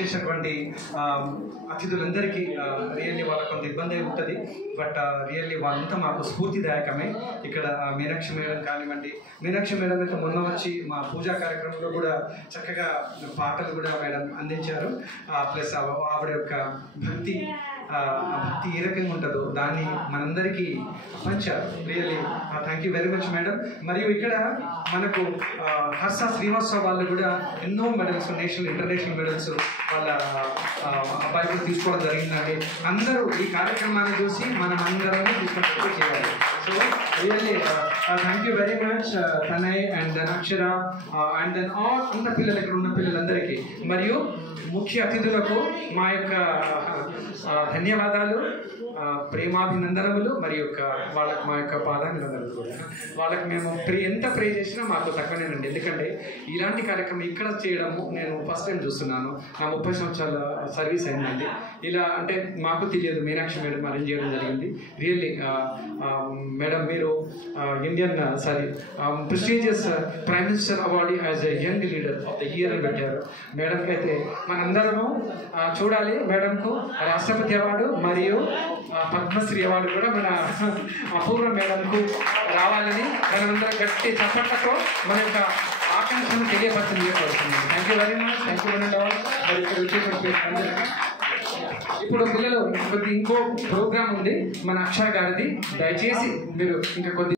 చేసినటువంటి అతిథులందరికీ రియల్లీ వాళ్ళకు కొంత ఇబ్బంది ఉంటుంది. బట్ రియల్లీ వాళ్ళంతా మాకు స్ఫూర్తిదాయకమే. ఇక్కడ మీనాక్షి మేడం కానివ్వండి, మీనాక్షి మేడం అయితే మొన్న వచ్చి మా పూజా కార్యక్రమంలో కూడా చక్కగా పాటలు కూడా మేడం అందించారు. ప్లస్ ఆవిడ యొక్క భక్తి ఏ రకంగా ఉంటుందో దాన్ని మనందరికీ పంచారు. Really thank you very much madam. మరియు ఇక్కడ మనకు హర్ష శ్రీనివాసరావు వాళ్ళు కూడా ఎన్నో మెడల్స్, నేషనల్ ఇంటర్నేషనల్ మెడల్స్ వాళ్ళ అబ్బాయి కూడా తీసుకోవడం జరిగిందండి. అందరూ ఈ కార్యక్రమాన్ని చూసి మనం అందరం తీసుకుంటూ చేయాలి. So really thank you very much Tanay and then Akshara and then ఉన్న పిల్లలు, ఇక్కడ ఉన్న పిల్లలందరికీ మరియు ముఖ్య అతిథులకు మా యొక్క ధన్యవాదాలు, ప్రేమాభినందనములు మరియు వాళ్ళకి మా యొక్క పాదాభినందనలు కూడా. వాళ్ళకి మేము ఎంత ప్రే చేసినా మాకు తక్కువనేనండి. ఎందుకంటే ఇలాంటి కార్యక్రమం ఇక్కడ చేయడము నేను ఫస్ట్ టైం చూస్తున్నాను. నా 30 సంవత్సరాల సర్వీస్ అయిందండి. ఇలా అంటే మాకు తెలియదు. మీనాక్షి మేడం అరేంజ్ చేయడం జరిగింది. రియల్లీ మేడం మీరు Indian prestigious prime minister award as a young leader of the year అని పెట్టారు. మేడంకి అయితే మనందరము చూడాలి. మేడంకు రాష్ట్రపతి అవార్డు మరియు పద్మశ్రీ అవార్డు కూడా మన అపూర్వ మేడంకు రావాలని మనమందరం గట్టి చప్పట్లతో మన యొక్క ఆకాంక్షను తెలియపరుస్తుంది. Thank you very much. Thank you very much. మరి ఇక్కడ వచ్చేటువంటి ఇప్పుడు పిల్లలు ఇంకో ప్రోగ్రామ్ ఉంది మన అక్షర గారిది. దయచేసి మీరు ఇంకా కొద్ది